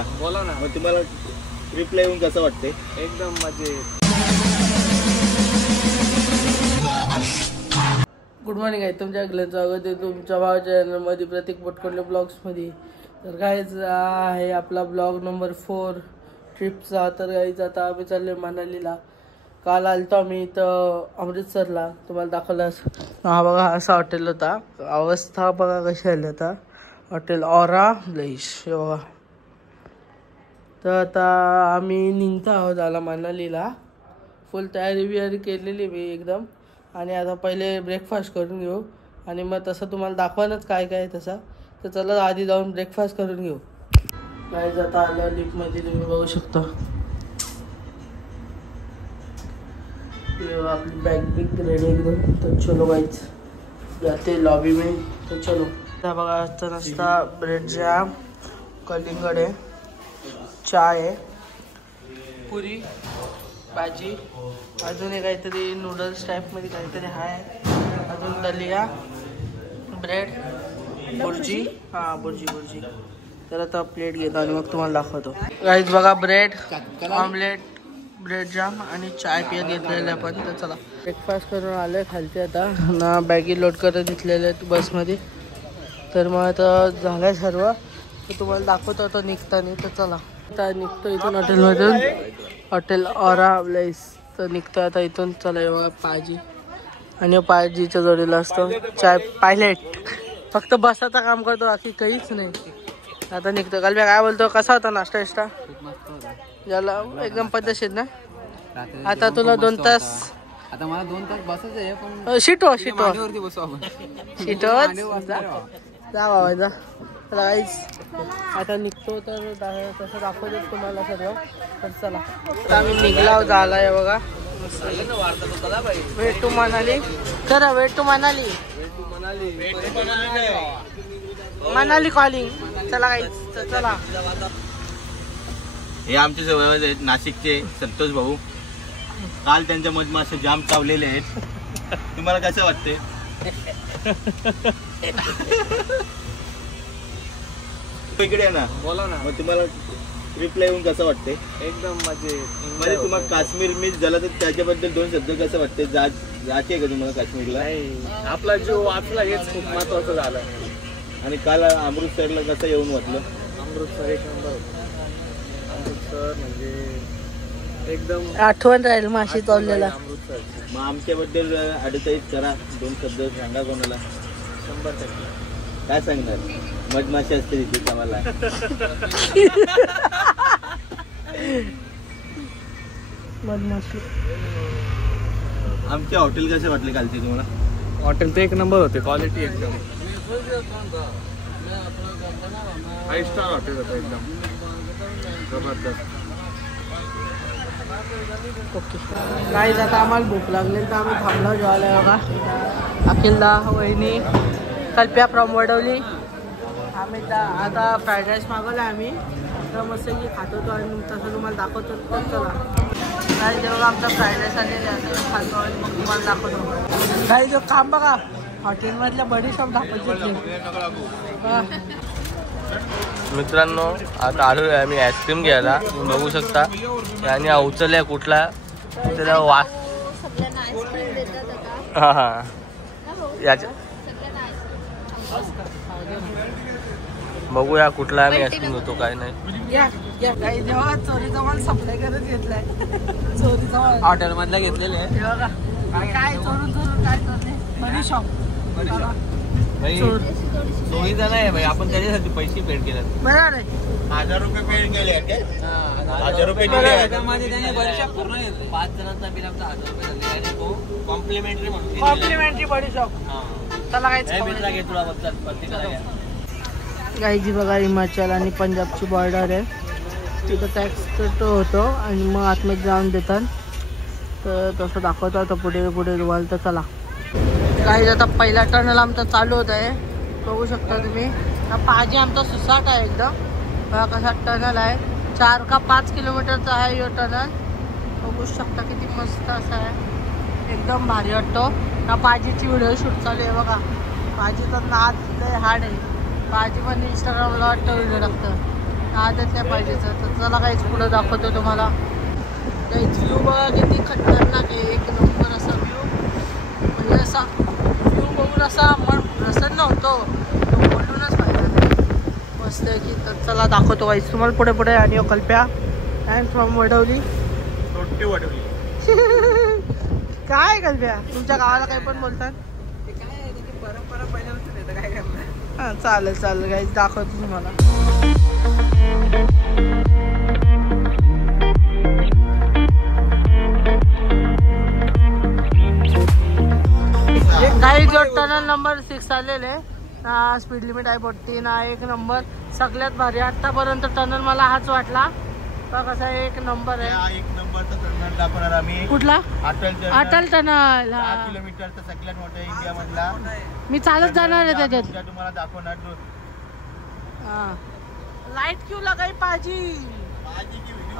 ना. बोला ना. मग तुम्हाला ट्रिपला येऊन कसं वाटते? एकदम मजेत. गुड मॉर्निंग आहे तुमच्या स्वागत आहे तुमच्या भावाच्या चॅनलमध्ये प्रतीक पटकोले ब्लॉग्समध्ये. तर गाईज आहे आपला ब्लॉग नंबर 4 ट्रिपचा. तर गाईज आता आम्ही चाललो मनालीला. काल आलतो आम्ही इथं अमृतसरला, तुम्हाला दाखवलास. हा बघा असा हॉटेल होता, अवस्था बघा कशी आली आता. हॉटेल ऑरा ब्लेश बघा. तर आता आम्ही निघतो आहोत आला मनालीला. फुल तयारी बियारी केलेली मी एकदम. आणि आता पहिले ब्रेकफास्ट करून घेऊ आणि मग तसं तुम्हाला दाखवानच काय काय तसं. तर चला आधी जाऊन ब्रेकफास्ट करून घेऊ. काय जाता आलं लिफ्टमध्ये तुम्ही बघू शकता. आपली बॅग बिग रेडी एकदम. तर चलो गाइज जाते लॉबी में. तर चलो. त्या बघा आजचा नाश्ता ब्रेड जॅम, कलिंगड आहे, चाय आहे, पुरी भाजी, अजून एक काहीतरी नूडल्स टाईपमध्ये काहीतरी आहे, अजून दलिया, ब्रेड, बुर्जी. हां बुर्जी. तर आता प्लेट घेतो आणि मग तुम्हाला दाखवतो. गाईज बघा ब्रेड ऑमलेट, ब्रेड जाम आणि चाय पियत घेतलेलं आपण. तर चला ब्रेकफास्ट करून आलो आहे खालती. आता ना बॅगी लोड करत घेतलेल्या आहेत बसमध्ये. तर मग आता झालं आहे सर्व. तर तुम्हाला दाखवतो आता निघताना. तर चला आता निघतो इथून हॉटेलमधून. Hotel aura bless. तर निघतो आता इथून. चला बघा पाजी आणि पाजीच्या जोडीला असतो चाय पायलट. फक्त बसाचा काम करतो, बाकी काहीच नाही. आता निघतो. काल मी काय बोलतो, कसा होता नाश्ता विष्टा? याला एकदम पद्धतशीर ना. आता तुला 2 तास. आता मला 2 तास बसायचं आहे पण शिटो बसू आपण. जा बाबा जा. राईस आता निघतो. तर तसं दाखवतो तुम्हाला सर्व. तर चला आता आम्ही निघला झाला आहे बघा. Wait to Manali. करा wait to Manali. Manali calling. चला गाईज तर चला. हे आमचे जवळ आहेत नाशिकचे संतोष भाऊ. काल त्यांच्या मधमाशा जाम चावलेले आहेत. तुम्हाला कसं वाटते? इकडे ना. बोला ना. मग तुम्हाला ट्रिपला येऊन कसं वाटते? एकदम मजेत. म्हणजे तुम्हाला काश्मीर मिस झाला तर त्याच्याबद्दल 2 शब्द कसं वाटते? जायचे का तुम्हाला काश्मीरला? आपला जीव वाचला हेच खूप महत्वाचं झालं. आणि काल अमृतसरला कसं येऊन वाटलं? अमृतसर एक नंबर. अमृतसर म्हणजे एकदम आठवण राहील माशी चावलेला. अमृतसर. मग आमच्याबद्दल ॲडव्हर्टाईज करा, 2 शब्द सांगा कोणाला. 100%. काय सांगणार? मधमाशी असते तिथे आम्हाला. मधमाशी. आमचे हॉटेल कसे वाटले कालचे तुम्हाला? हॉटेल ते एक नंबर होते, क्वालिटी एकदम 5 स्टार हॉटेल होतं एकदम जबरदस्त. ओके गाईज आता आम्हाला भूक लागली तर आम्ही थांबलो जेवायला बघा. अखिलदा, वहिनी, कल्प्या फ्रॉम वडवली. आम्ही आता फ्राईड राईस मागवला आम्ही. तर मस्त की खात होतो आणि तसं तुम्हाला दाखवतो. तर चला गाईज जेव्हा आमचा फ्राईड राईस आलेला आहे खातो आणि मग तुम्हाला दाखवतो. गाईज काम बघा हॉटेलमधल्या बडीशॉप दाखवतो. मित्रांनो आता आलो आहे आम्ही आईस्क्रीम घ्यायला. बघू शकता आणि उचलल्या कुठला त्याला वास. हां हां याच्या बघूया कुठला आम्ही आईस्क्रीम घेतो काय नाही. जेव्हा चोरीचा माल सप्लाय करत घेतलाय. चोरीचा माल हॉटेल मधला घेतलेला आहे. काय चोरून काय चोरले? बडीशॉप. चोरीचा नाही भाई, आपण त्याच्यासाठी पैसे पेड केले. बरोबर आहे. 1000 रुपये पेड केले. 1000 रुपये त्याने बडीशॉप पूर्ण 5 जणांचा बिल आमचा 1000 रुपये झाले आणि तो कॉम्प्लिमेंटरी म्हणून कॉम्प्लिमेंटरी बडीशॉप. चला घे तुला बघतात. गाईजी बघा हिमाचल आणि पंजाबची बॉर्डर आहे. तिथं टॅक्स होतो आणि मग आतमध्ये जाऊन देतात. तर तसं दाखवतो तर पुढे तुम्हाला. तर चला गाईज आता पहिला टर्नल आमचा चालू होत आहे. बघू शकता तुम्ही. पाजी आमचा सुसाट आहे एकदम. बघा कसा टनल आहे. 4 का 5 किलोमीटरचा आहे यो टनल. बघू शकता किती मस्त असा आहे. एकदम भारी वाटतो. ना पाजीची व्हिडिओ शूट चालू आहे बघा. पाजीचा नाद लय हार्ड आहे. पाजी पण इंस्टाग्रामला वाटतं व्हिडिओ टाकतं. आदतल्या पाहिजेचं. तर चला काहीच पुढं दाखवतो तुम्हाला. काहीच व्ह्यू बघा किती खतरनाक आहे. एक नंबर असा व्ह्यू. म्हणजे असा व्ह्यू बघून असा मन प्रसन्न होतो. बोलूनच पाहिजे मस्त आहे की. तर चला दाखवतो काहीच तुम्हाला पुढे पुढे. आणि कल्प्या अँड फ्रॉम वडवली. काय कल्प्या तुमच्या गावाला काही पण बोलतात. परंपरा पहिल्यापासून येतं काय करणार. हां चालेल चालेल काहीच दाखवतो तुम्हाला. काही जो टनल नंबर 6 आलेले ना. स्पीड लिमिट आहे 40 ना. एक नंबर सगळ्यात भारी आतापर्यंत टनल मला हाच वाटला. कसा एक नंबर आहे. एक नंबरचा टनल दाखवणार आम्ही. कुठला? अटल टनल. 10 किलोमीटरचा सगळ्यात मोठा इंडिया मधला. मी चालत जाणार आहे त्याच्यात. तुम्हाला दाखवणार. लाइट क्यों लगाई पाजी?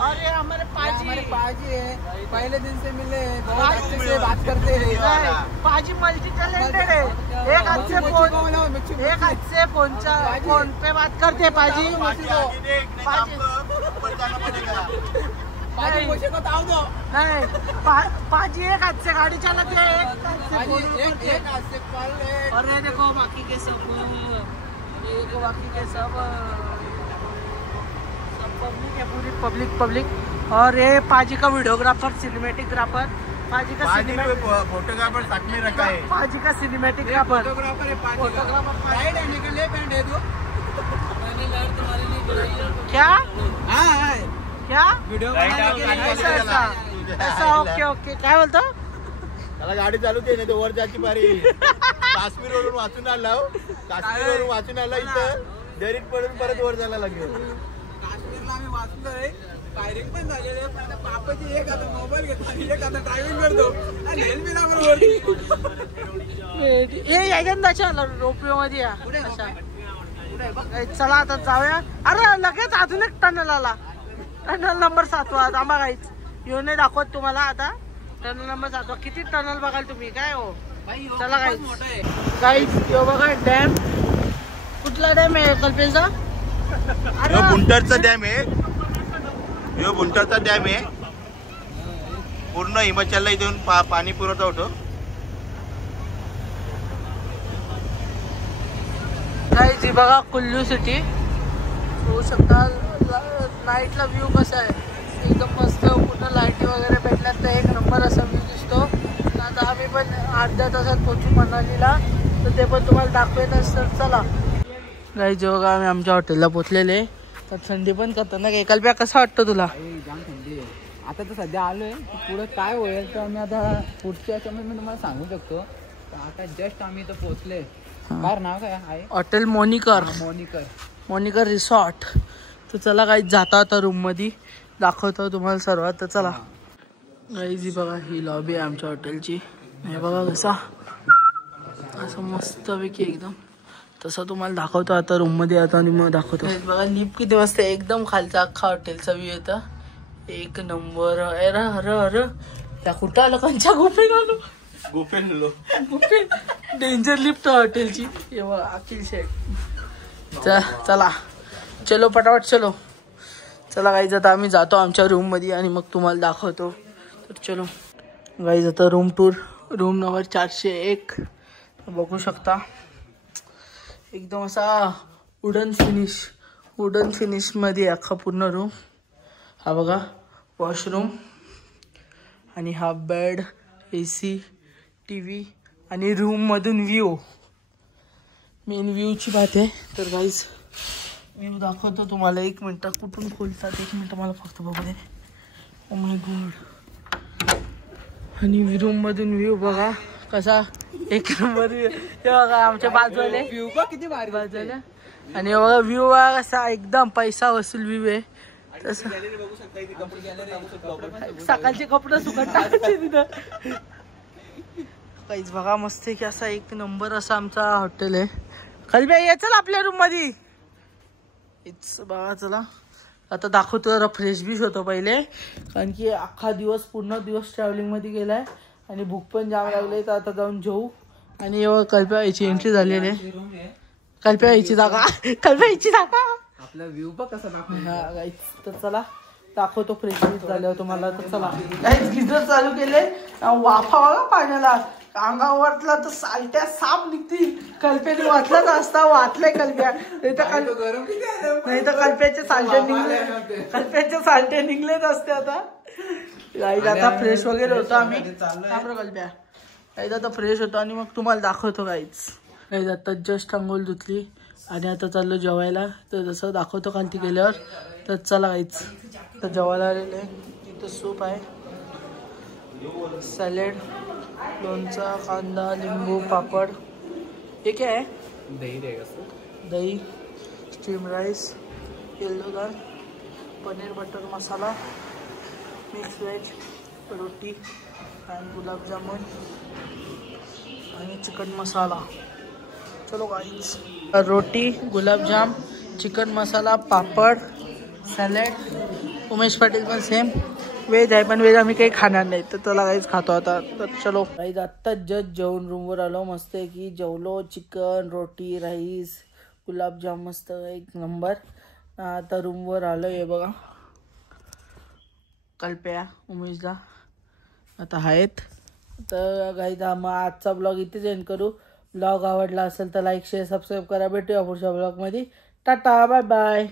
अरे हमारे पाजी है पहले दिन से मिले, बहुत अच्छे से बात करते हैं. पाजी मल्टी टैलेंटेड है. एक हाथ से फोन पे बात करते हैं पाजी. नहीं पाजी एक हाथ से गाड़ी चलाते हैं, एक हाथ से फोन. और ये देखो बाकी के सब पब्लिक है, पूरी पब्लिक. और ये पाजी का वीडियोग्राफर, सिनेमेटिकग्राफर. पाजी का फोटोग्राफर साथ में रखा है. पाजी का सिनेमेटिकग्राफर. फोटोग्राफर है फोटोग्राफर राइड है निकल ले पेंट दे दो. मैंने लड़ तुम्हारे लिए बनाई है. क्या? हां क्या वीडियो ऐसा ओके. काय बोलतो? त्याला गाडी चालू दे नाही तर वर जायची पारी. काश्मीर वरून वाचून आला. इथं दरीत पडून परत वर जायला लागेल. काश्मीरला आम्ही वाचलोय. फायरिंग पण झालेली आहे. पण पापाची एक आता मोबाईल घेतला आणि एक आता ड्रायव्हिंग करतो आणि हेल्मेट बरोबर. ये यायगंदाच्या रोपवे मध्ये या. चला आता जाऊया. अरे लगेच अजून एक टनल आला. टनल नंबर 7 आंबा गाईच येऊन नाही दाखवत तुम्हाला. आता टनल नंबर 7 किती टनल बघाल तुम्ही काय हो. चला गाईच यो बघा डॅम. कुठला डॅम आहे कल्पेचा? बुंटरचा डॅम आहे. बुंटरचा डॅम आहे. पूर्ण हिमाचलला इथून पाणी पुरवठा होतो. गाईज ही बघा कुल्लू सिटी होऊ शकता. नाईटला व्ह्यू कसा आहे एकदम मस्त. पूर्ण लाईटी वगैरे भेटल्यात तर एक नंबर असा व्ह्यू दिसतो. आता आम्ही पण अर्ध्या तासात पोहोचू मनालीला. तर ते पण तुम्हाला दाखवेनच. तर चला गाईज जेव्हा आम्ही आमच्या हॉटेलला पोचलेले. तर थंडी पण खतरनाक आहे. कल्प्या कसं वाटतं तुला? जाम थंडी आहे. आता तर सध्या आलोय. पुढे काय होईल तर आम्ही आता पुढच्या याच्यामध्ये मी तुम्हाला सांगू शकतो. आता जस्ट आम्ही इथं पोहोचले. बाहेर नाव काय आहे? Hotel moniker resort. तर चला गाईज जाता आता रूम मध्ये दाखवतो तुम्हाला सर्वात. तर चला गाईज ही बघा ही लॉबी आहे आमच्या हॉटेलची. हे बघा कसा असं मस्तपैकी एकदम. तसं तुम्हाला दाखवतो आता रूम मध्ये. आता आणि मग दाखवतो. बघा लिफ्ट किती मस्त एकदम खालचा अख्खा हॉटेलचा व्ह्यू येतं. एक नंबर. अरे त्या कुठं आलं कंच्या गुफेन आलो. डेंजर लिफ्ट हॉटेलची. हे बघा अखिल शेठ. चला चलो पटापट चलो. चला गाईज आता आम्ही जातो आमच्या रूम मध्ये आणि मग तुम्हाला दाखवतो. तर चलो गाईज आता रूम टूर. रूम नंबर 401 बघू शकता. एकदम असा वुडन फिनिश मध्ये अख्खा पूर्ण रूम. हा बघा वॉशरूम आणि हा बेड, AC, TV आणि रूम मधून व्ह्यू. मेन व्ह्यूची बात आहे. तर गाईज व्ह्यू दाखवतो तुम्हाला. 1 मिनिट कुठून खोलतात 1 मिनिट मला फक्त बघू दे. Oh my god. आणि रूम मधून व्ह्यू बघा कसा एक नंबर. हे बघा आमच्या बाजूला व्ह्यू किती भारी बाजूला. आणि बघा व्ह्यू बघा कसा एकदम पैसा वसूल व्ह्यू आहे. तसं सकाळचे कपडे सुकत टाकायचे तिथं. काहीच बघा मस्त आहे की असा एक नंबर असा आमचा हॉटेल आहे. खाली बाई ये चल आपल्या रूम मध्ये. बघा चला आता दाखवतो. जरा फ्रेश बीश होतो पहिले कारण की अख्खा दिवस पूर्ण दिवस ट्रॅव्हलिंग मध्ये गेलाय आणि भूक पण जाम लागली. तर आता जाऊन जेऊ. आणि कल्प्या यायची एंट्री झालेली आहे. कल्प्या यायची जागा आपला व्ह्यू बघ कसा दाखवतो. हा गाईज तर चला दाखवतो फ्रेश झाल्यावर तुम्हाला. तर चला गाईज गिझर चालू केले. वाफा बघा पाण्याला, अंगावरला तर सालट्या साप निघतील. कल्प्याने वाचलाच असता, वाचलाय कल्प्या. नाही तर कल्प्याचे सालटे निघले, कल्प्याचे सालटे निघलेच असते. आता गाईज आता फ्रेश वगैरे होतो आम्ही. कल्प्या गाईज आता फ्रेश होतो आणि मग तुम्हाला दाखवतो. गाईज आता जस्ट अंघोळ धुतली आणि आता चाललो जेवायला. तर जसं दाखवतो खालती गेल्यावर. तर चला गाईज तर जेवायला आलेलं आहे. तिथं सूप आहे, सॅलेड, लोणचा, कांदा, लिंबू, पापड. हे काय आहे? दही, स्टीम राईस, येल्लो दाल, पनीर बटर मसाला, मिक्स व्हेज, रोटी आणि गुलाबजामुन आणि चिकन मसाला. चलो गाईज रोटी, गुलाबजाम, चिकन मसाला, पापड, सॅलेड. उमेश पाटील पण सेम व्हेज आहे, पण व्हेज आम्ही काही खाणार नाही. तर चला गाईज खातो आता. तर चलो गाईज आत्ता जस्ट जेवून रूमवर आलो. मस्त आहे की जेवलो. चिकन, रोटी, राईस, गुलाबजाम मस्त एक नंबर. आता रूमवर आलो. हे बघा कल्प्या उमेशला आता आहेत. तर गाईज मग आजचा ब्लॉग इथेच एंड करू. ब्लॉग आवडला असेल तर लाईक शेअर सबस्क्राईब करा. भेटूया पुढच्या ब्लॉगमध्ये. Tata bye bye.